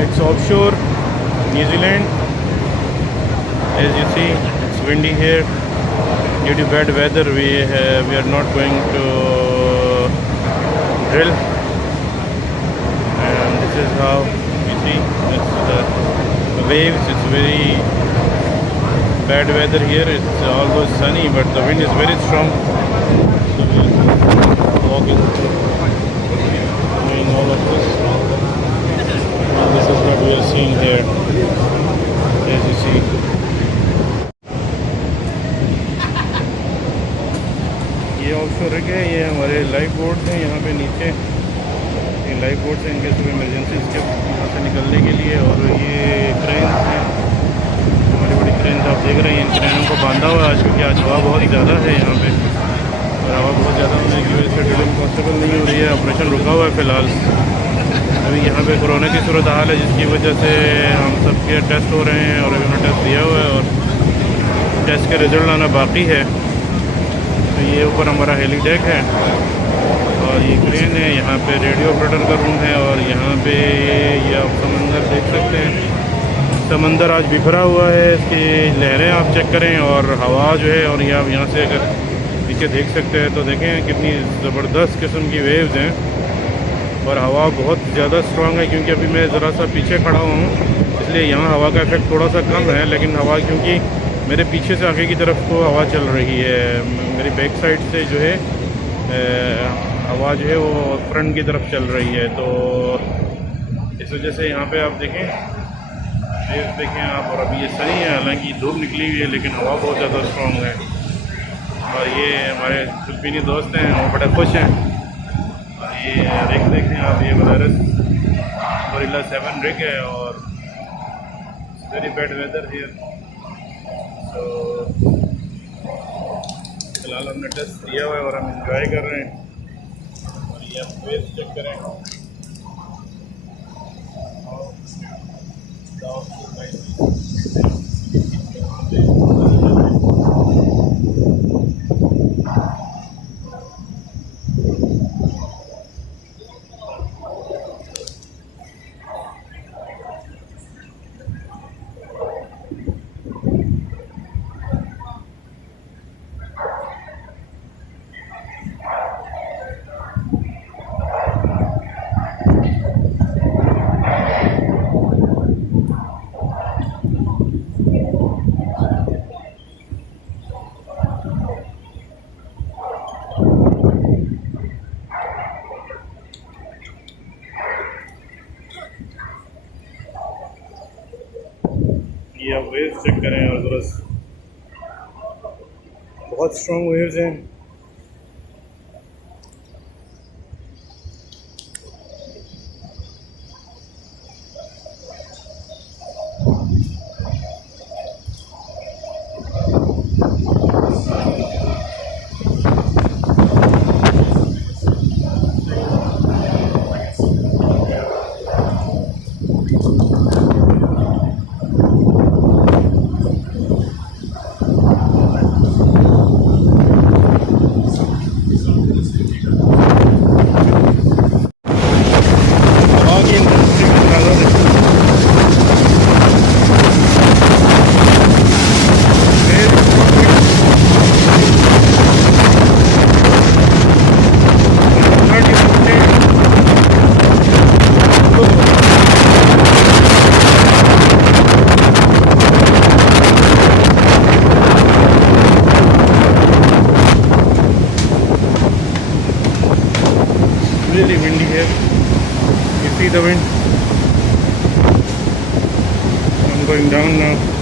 It's offshore, New Zealand. As you see, it's windy here. Due to bad weather, we are not going to drill. And this is how you see. It's the waves. It's very bad weather here. It's although sunny, but the wind is very strong. So we are walking doing all of this. And this is what we are seeing here, as you see. ये offshore rig है, ये हमारे life boats हैं यहाँ पे नीचे। ये life boats हैं इनके सब इमरजेंसीज के यहाँ से निकलने के लिए। और ये क्रेन्स हैं, बड़ी बड़ी क्रेन्स आप देख रहे हैं। इन क्रेनों को बांधा हुआ है आज, क्योंकि आज हवा बहुत ज़्यादा है यहाँ पे। और हवा बहुत ज़्यादा होने की वजह से ड्रिलिंग पॉसिबल नहीं हो रही है। ऑपरेशन रुका हुआ है फ़िलहाल। अभी यहाँ पे कोरोना की सूरत हाल है, जिसकी वजह से हम सबके टेस्ट हो रहे हैं। और अभी हमने टेस्ट दिया हुआ है और टेस्ट का रिज़ल्ट आना बाकी है। तो ये ऊपर हमारा हेली डेक है और ये क्रेन है। यहाँ पे रेडियो ऑपरेटर का रूम है। और यहाँ पे ये आप समंदर देख सकते हैं। समंदर आज बिखरा हुआ है, इसकी लहरें आप चेक करें और हवा जो है। और ये आप यहाँ से अगर नीचे देख सकते हैं तो देखें कितनी ज़बरदस्त किस्म की वेव्स हैं। और हवा बहुत ज़्यादा स्ट्रॉन्ग है, क्योंकि अभी मैं ज़रा सा पीछे खड़ा हुआ हूँ, इसलिए यहाँ हवा का इफेक्ट थोड़ा सा कम है। लेकिन हवा क्योंकि मेरे पीछे से आगे की तरफ को हवा चल रही है, मेरी बैक साइड से जो है हवा जो है वो फ्रंट की तरफ चल रही है। तो इस वजह से यहाँ पे आप देखें, वेव्स देखें आप। और अभी ये सही है, हालांकि धूप निकली हुई है, लेकिन हवा बहुत ज़्यादा स्ट्रॉन्ग है। और ये हमारे फिलिपीनी दोस्त हैं, वो बड़े खुश हैं। और ये रिग देखें आप, ये वायरस गोरिल्ला 7 रिग है। और वेरी बैड वेदर हियर। तो फिलहाल हमने टेस्ट दिया हुआ है और हम इंजॉय कर रहे हैं। और ये आप वेव्स चेक करें। ये आप वेव्स चेक करें और ज़रा बहुत स्ट्रॉन्ग वेव्स हैं। Really windy here. You see the wind. I'm going down now.